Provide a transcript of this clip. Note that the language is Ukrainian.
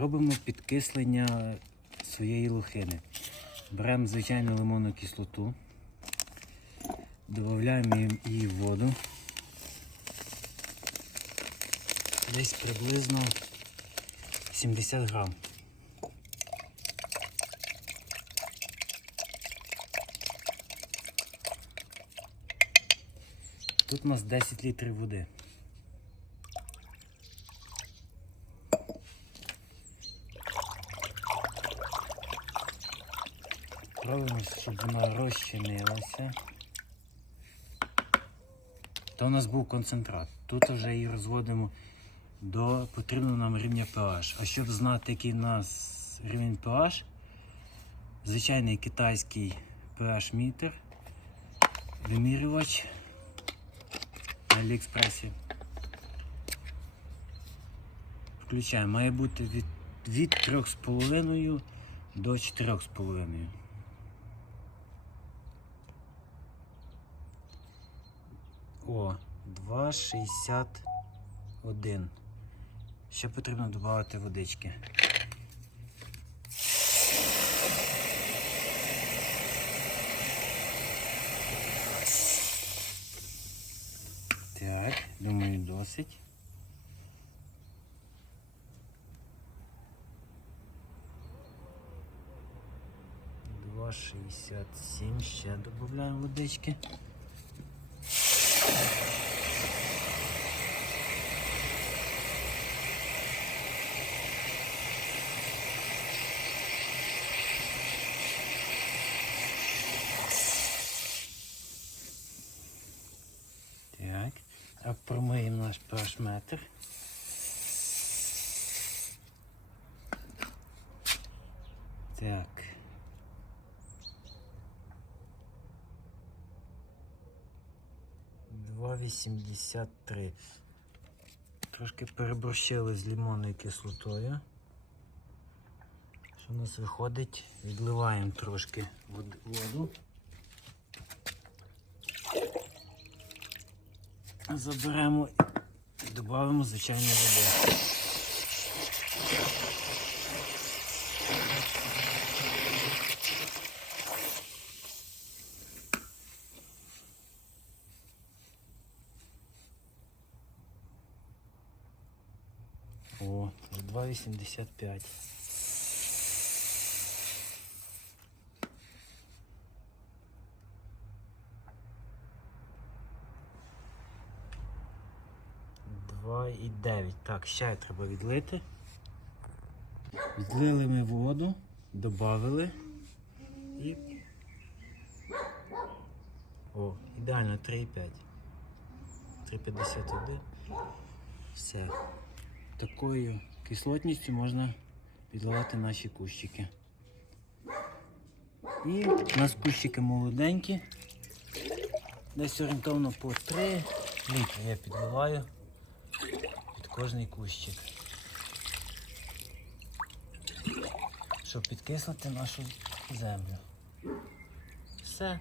Робимо підкислення своєї лохини. Беремо звичайну лимонну кислоту, додаємо її в воду. Десь приблизно 70 грам. Тут у нас 10 літрів води. Пробуємо, щоб вона розчинилася. То у нас був концентрат. Тут вже її розводимо до потрібного нам рівня pH. А щоб знати, який у нас рівень pH, звичайний китайський pH мітер, вимірювач на Аліекспресі. Включаємо. Має бути від, від 3,5 до 4,5. О, 2,61. Ще потрібно додати водички. Так, думаю, досить. Два шістдесят сім. Ще додаємо водички. Так, а промиємо наш pH метр. Так. Два вісімдесят три. Трошки переборщили з лимонною кислотою. Що у нас виходить? Відливаємо трошки воду. Заберемо і додамо звичайну воду. О, 2,85. Два і дев'ять. Так, ще треба відлити. Відлили ми воду, додали і. О, ідеально 3,5. 3,51. Все. Такою кислотністю можна підливати наші кущики. І у нас кущики молоденькі. Десь орієнтовно по 3 літри я підливаю під кожний кущик. Щоб підкислити нашу землю. Все.